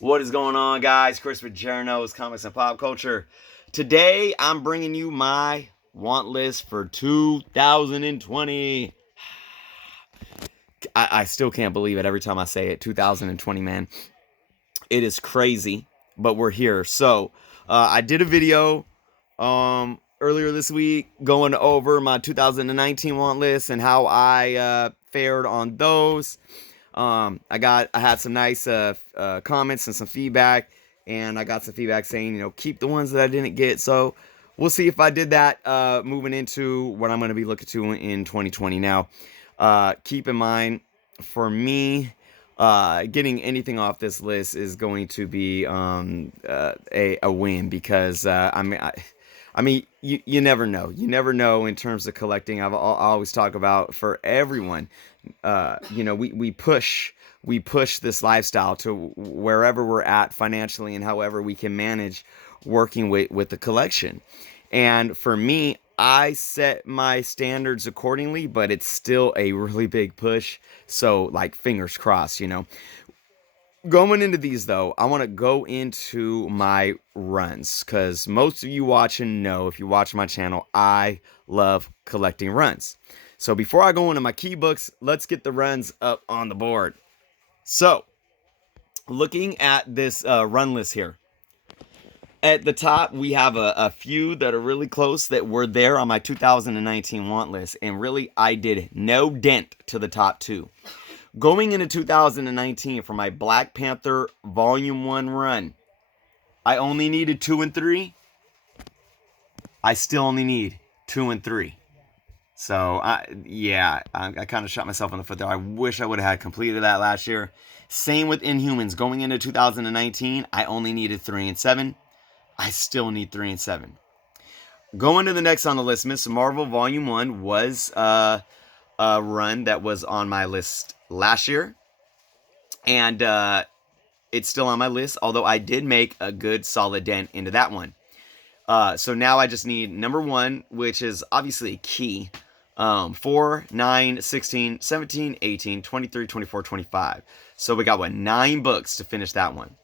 What is going on, guys? Chris with Jerno's Comics and Pop Culture. Today, I'm bringing you my want list for 2020. I still can't believe it every time I say it. 2020, man. It is crazy, but we're here. So, I did a video earlier this week going over my 2019 want list and how I fared on those. I had some nice comments and some feedback, and I got some feedback saying, keep the ones that I didn't get. So we'll see if I did that moving into what I'm going to be looking to in 2020. Now, keep in mind, for me, getting anything off this list is going to be a win because you never know. You never know in terms of collecting. I always talk about for everyone. We push this lifestyle to wherever we're at financially and however we can manage working with the collection. And for me, I set my standards accordingly, but it's still a really big push. So, like, fingers crossed. Going into these, though, I want to go into my runs because most of you watching know, if you watch my channel, I love collecting runs. So before I go into my key books, let's get the runs up on the board. So, looking at this run list here. At the top, we have a few that are really close that were there on my 2019 want list. And really, I did no dent to the top two. Going into 2019 for my Black Panther Volume 1 run, I only needed 2 and 3. I still only need 2 and 3. So, I kind of shot myself in the foot there. I wish I would have had completed that last year. Same with Inhumans. Going into 2019, I only needed 3 and 7. I still need 3 and 7. Going to the next on the list, Miss Marvel Volume 1 was a run that was on my list last year. And it's still on my list, although I did make a good solid dent into that one. So now I just need number 1, which is obviously key. 4, 9, 16, 17, 18, 23, 24, 25. So we got, 9 books to finish that one.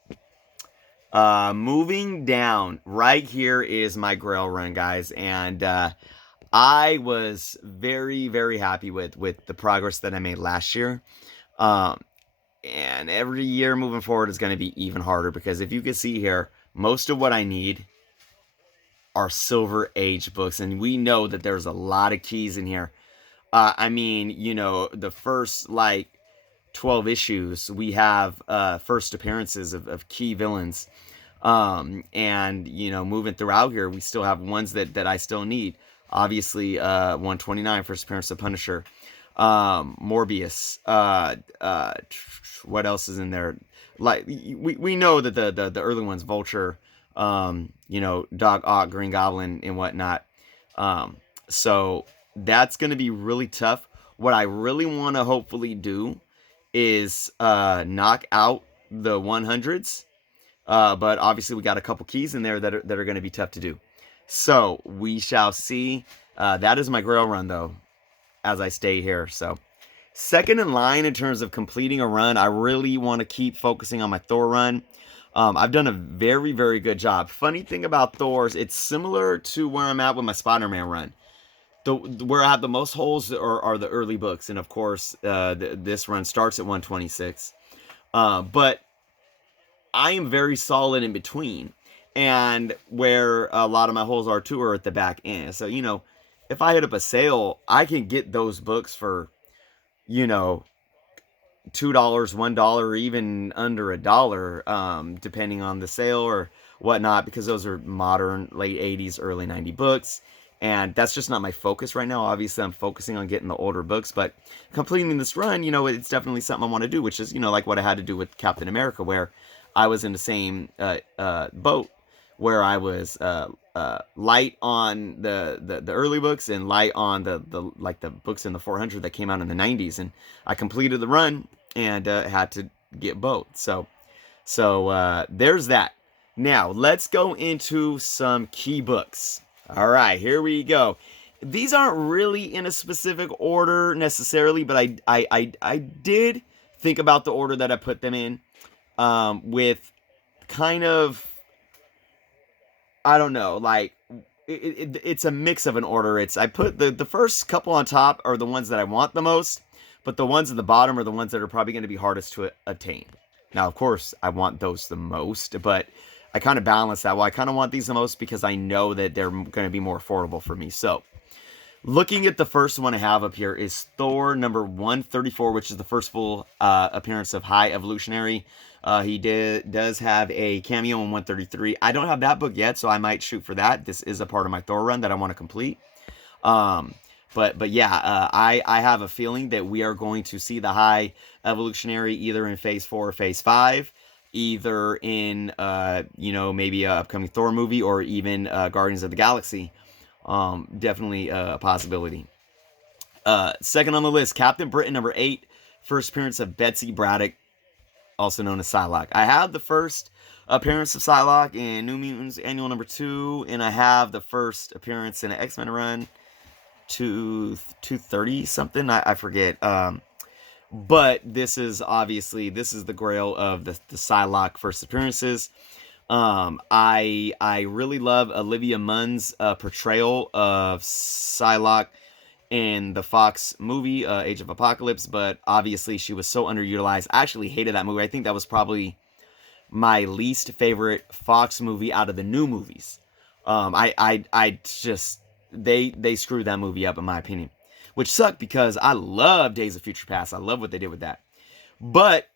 Moving down, right here is my Grail run, guys. And I was very, very happy with the progress that I made last year. And every year moving forward is going to be even harder because if you can see here, most of what I need are Silver Age books, and we know that there's a lot of keys in here. The first 12 issues, we have first appearances of key villains. Moving throughout here, we still have ones that I still need. Obviously, 129, first appearance of Punisher. Morbius. What else is in there? Like, we know that the early ones, Vulture, Doc Ock, Green Goblin, and whatnot. So that's going to be really tough. What I really want to hopefully do is knock out the 100s. But obviously we got a couple keys in there that are going to be tough to do. So we shall see. That is my Grail run, though, as I stay here. So second in line in terms of completing a run, I really want to keep focusing on my Thor run. I've done a very, very good job. Funny thing about Thor's, it's similar to where I'm at with my Spider-Man run. Where I have the most holes are the early books. And, of course, this run starts at 126. But I am very solid in between. And where a lot of my holes are, too, are at the back end. So, if I hit up a sale, I can get those books for, $2, $1, or even under $1, depending on the sale or whatnot, because those are modern, late 80s, early 90s books. And that's just not my focus right now. Obviously, I'm focusing on getting the older books, but completing this run, it's definitely something I want to do, which is, like what I had to do with Captain America, where I was in the same boat, where I was light on the early books and light on the books in the 400 that came out in the 90s, and I completed the run and had to get both. So there's that. Now let's go into some key books. All right, here we go. These aren't really in a specific order necessarily, but I did think about the order that I put them in, with kind of, I don't know, like it's a mix of an order. I put the first couple on top are the ones that I want the most, but the ones at the bottom are the ones that are probably going to be hardest to attain. Now, of course, I want those the most, but I kind of balance that. Well, I kind of want these the most because I know that they're going to be more affordable for me. So, looking at the first one I have up here is Thor number 134, which is the first full appearance of High Evolutionary. Does have a cameo in 133. I don't have that book yet, so I might shoot for that. This is a part of my Thor run that I want to complete. Um, but yeah, I have a feeling that we are going to see the High Evolutionary either in Phase 4 or Phase 5, either in maybe a upcoming Thor movie or even Guardians of the Galaxy. Definitely a possibility. Second on the list, Captain Britain number 8, first appearance of Betsy Braddock, also known as Psylocke. I have the first appearance of Psylocke in New Mutants Annual number 2, and I have the first appearance in an X-Men run, 230 something, I forget. But this is the grail of the Psylocke first appearances. I really love Olivia Munn's portrayal of Psylocke in the Fox movie, Age of Apocalypse, but obviously she was so underutilized. I actually hated that movie. I think that was probably my least favorite Fox movie out of the new movies. I just they screwed that movie up in my opinion, which sucked because I love Days of Future Past. I love what they did with that. But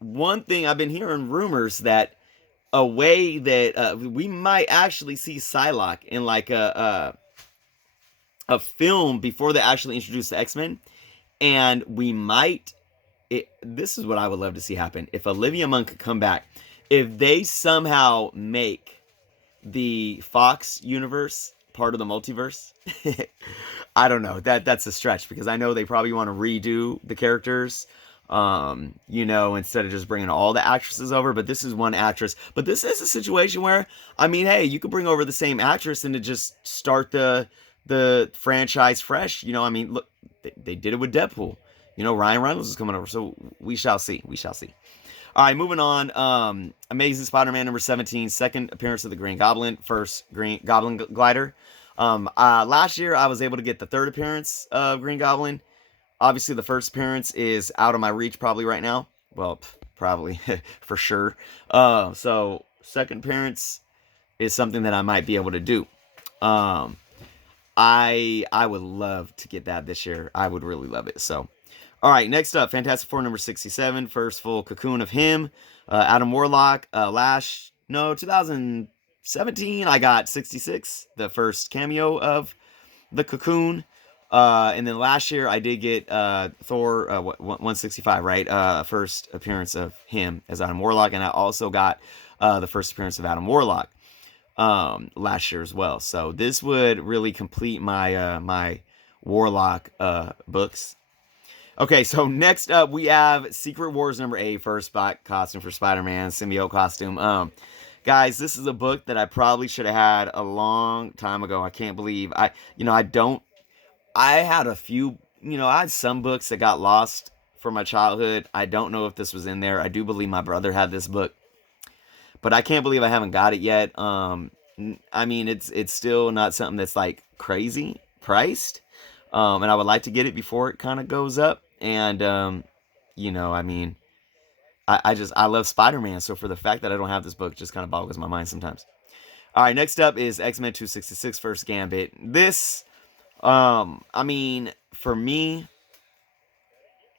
one thing I've been hearing rumors that a way that we might actually see Psylocke in like a film before they actually introduce the X-Men, and we might. This is what I would love to see happen if Olivia Munn could come back. If they somehow make the Fox universe part of the multiverse, I don't know. That's a stretch because I know they probably want to redo the characters. Instead of just bringing all the actresses over, but this is one actress. But this is a situation where, I mean, hey, you could bring over the same actress and to just start the franchise fresh. I mean, look, they did it with Deadpool. Ryan Reynolds is coming over, so we shall see. We shall see. All right, moving on. Amazing Spider-Man number 17, second appearance of the Green Goblin, first Green Goblin glider. Last year I was able to get the third appearance of Green Goblin. Obviously, the first appearance is out of my reach probably right now. Well, probably for sure. So second appearance is something that I might be able to do. I would love to get that this year. I would really love it. So, all right, next up, Fantastic Four number 67, first full cocoon of him. Adam Warlock, 2017, I got 66, the first cameo of the cocoon. And then last year I did get Thor 165, right? First appearance of him as Adam Warlock, and I also got the first appearance of Adam Warlock last year as well. So this would really complete my my Warlock books. Okay, so next up we have Secret Wars number 8, first costume for Spider-Man, symbiote costume. Guys, this is a book that I probably should have had a long time ago. I can't believe I had a few, I had some books that got lost from my childhood. I don't know if this was in there. I do believe my brother had this book, but I can't believe I haven't got it yet. I mean, it's still not something that's like crazy priced, and I would like to get it before it kind of goes up. And I mean, I love Spider-Man, so for the fact that I don't have this book just kind of boggles my mind sometimes. All right, next up is X-Men 266 First Gambit. This, I mean, for me,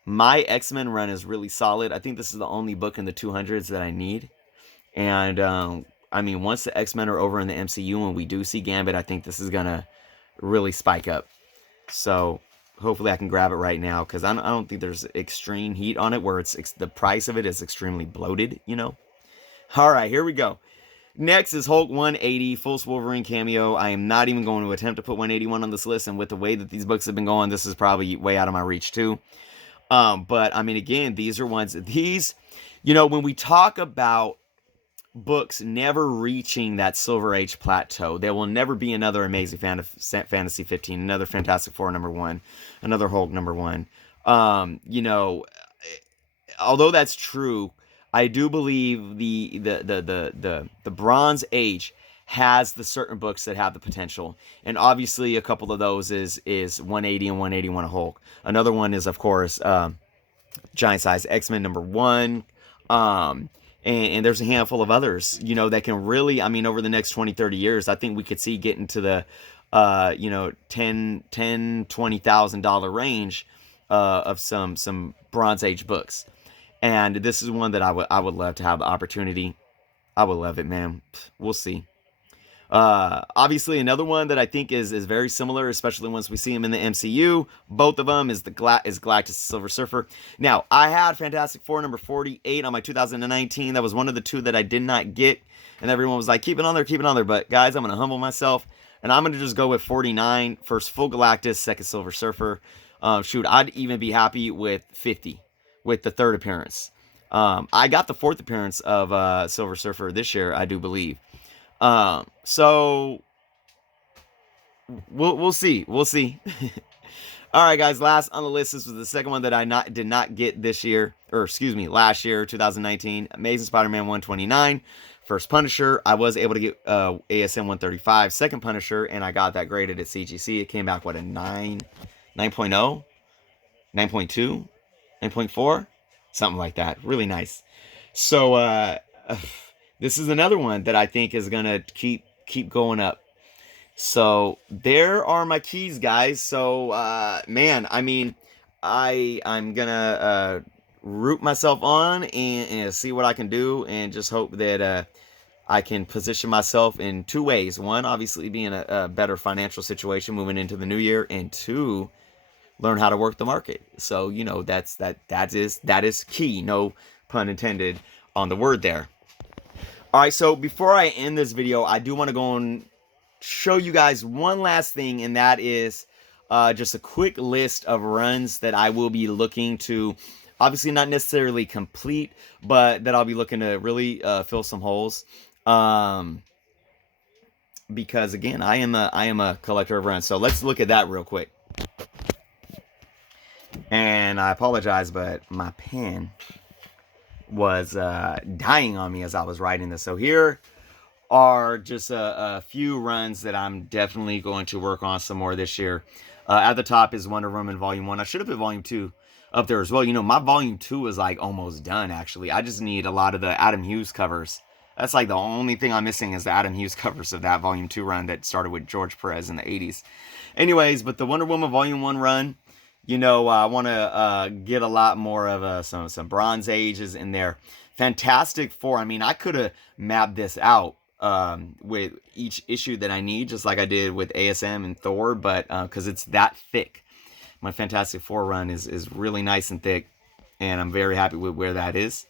my X-Men run is really solid. I think this is the only book in the 200s that I need. And, I mean, once the X-Men are over in the MCU and we do see Gambit, I think this is going to really spike up. So, hopefully I can grab it right now, because I don't think there's extreme heat on it where the price of it is extremely bloated, All right, here we go. Next is Hulk 180, full Wolverine cameo. I am not even going to attempt to put 181 on this list, and with the way that these books have been going, this is probably way out of my reach too. But, I mean, again, these are ones, when we talk about books never reaching that Silver Age plateau, there will never be another Amazing Fantasy 15, another Fantastic Four number 1, another Hulk number 1. Although that's true, I do believe the Bronze Age has the certain books that have the potential, and obviously a couple of those is 180 and 181 Hulk. Another one is of course Giant Size X-Men #1. And there's a handful of others, that can really, I mean, over the next 20, 30 years, I think we could see get into the, $20,000 range of some Bronze Age books. And this is one that I would love to have the opportunity. I would love it, man. We'll see. Obviously, another one that I think is very similar, especially once we see him in the MCU. Both of them is Galactus the Silver Surfer. Now, I had Fantastic Four #48 on my 2019. That was one of the two that I did not get, and everyone was like, keep it on there, keep it on there. But guys, I'm gonna humble myself, and I'm gonna just go with 49. First full Galactus, second Silver Surfer. Shoot, I'd even be happy with 50 with the third appearance. I got the fourth appearance of Silver Surfer this year, I do believe. So we'll see. We'll see. All right, guys. Last on the list, this was the second one that I did not get this year, or excuse me, last year, 2019. Amazing Spider-Man 129. First Punisher, I was able to get ASM 135. Second Punisher, and I got that graded at CGC. It came back, what, a 9.0, 9.2, 9.4, something like that. Really nice. So this is another one that I think is gonna keep going up. So there are my keys, guys. So man, I mean, I'm gonna root myself on and see what I can do, and just hope that I can position myself in two ways. One, obviously being a better financial situation moving into the new year, and two, learn how to work the market. So that is key. No pun intended on the word there. All right, so before I end this video, I do want to go and show you guys one last thing, and that is just a quick list of runs that I will be looking to, obviously not necessarily complete, but that I'll be looking to really fill some holes. Because again, I am a collector of runs. So let's look at that real quick. And I apologize, but my pen was dying on me as I was writing this. So here are just a few runs that I'm definitely going to work on some more this year. At the top is Wonder Woman Volume 1. I should have put Volume 2 up there as well. My Volume 2 is like almost done, actually. I just need a lot of the Adam Hughes covers. That's like the only thing I'm missing is the Adam Hughes covers of that Volume 2 run that started with George Perez in the 80s. Anyways, but the Wonder Woman Volume 1 run, I want to get a lot more of some Bronze Ages in there. Fantastic Four, I mean, I could have mapped this out with each issue that I need, just like I did with ASM and Thor, but because it's that thick. My Fantastic Four run is really nice and thick, and I'm very happy with where that is.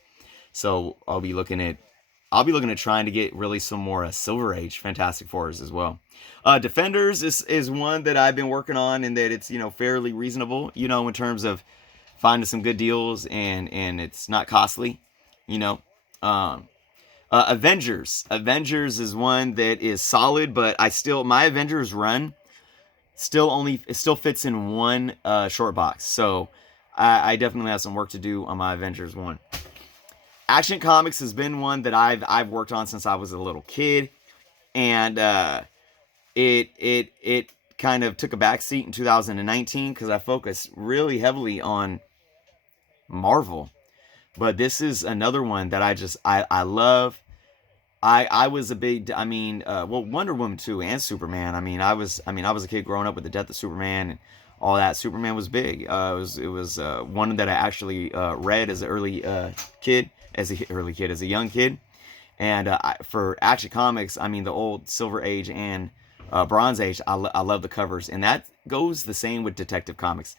So I'll be looking at trying to get really some more Silver Age Fantastic Fours as well. Defenders is one that I've been working on, and that it's fairly reasonable, in terms of finding some good deals, and it's not costly, Avengers is one that is solid, but my Avengers run still fits in one short box, so I definitely have some work to do on my Avengers one. Action Comics has been one that I've worked on since I was a little kid, and it kind of took a backseat in 2019 because I focused really heavily on Marvel. But this is another one that I love. I was a big, Wonder Woman 2 and Superman. I was a kid growing up with the death of Superman and all that. Superman was big. It was one that I actually read as an as a young kid. And for Action Comics, the old Silver Age and Bronze Age, I love the covers, and that goes the same with Detective Comics.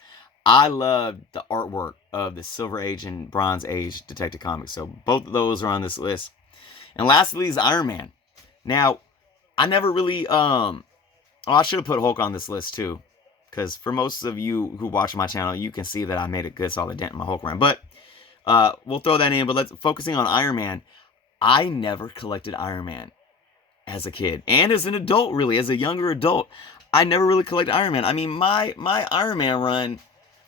I love the artwork of the Silver Age and Bronze Age Detective Comics, so both of those are on this list. And lastly is Iron Man. Now, I never really, I should have put Hulk on this list too, because for most of you who watch my channel, you can see that I made a good solid dent in my Hulk run. But we'll throw that in. But focusing on Iron Man, I never collected Iron Man as a kid, and as an adult, really, as a younger adult, I never really collected Iron Man. My Iron Man run,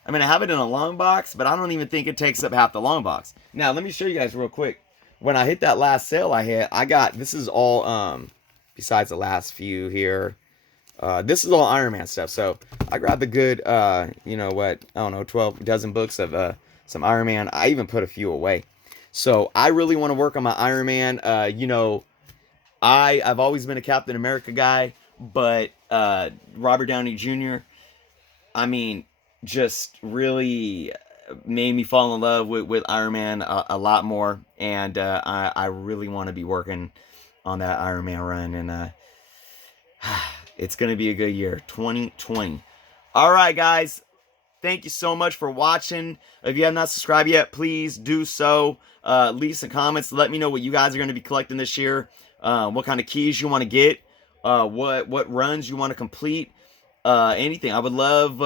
I have it in a long box, but I don't even think it takes up half the long box. Now, let me show you guys real quick. when I hit that last sale I hit, I got, this is all besides the last few here. This is all Iron Man stuff. So I grabbed a good, you know what, I don't know, 12 dozen books of some Iron Man. I even put a few away. So I really want to work on my Iron Man. You know, I've always been a Captain America guy, but Robert Downey Jr., I mean, just really made me fall in love with Iron Man a lot more. And I really want to be working on that Iron Man run. And it's going to be a good year, 2020. All right, guys. Thank you so much for watching. If you have not subscribed yet, please do so. Leave some comments. Let me know what you guys are going to be collecting this year. What kind of keys you want to get. What runs you want to complete. Anything. I would love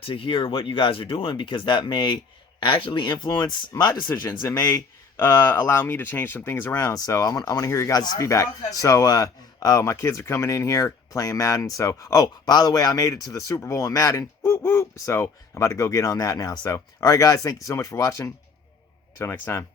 to hear what you guys are doing, because that may actually influence my decisions. It may allow me to change some things around. So I want to hear your guys' feedback. So oh, my kids are coming in here playing Madden. So, oh, by the way, I made it to the Super Bowl in Madden. Whoop, whoop. So I'm about to go get on that now. So, all right, guys, thank you so much for watching. Until next time.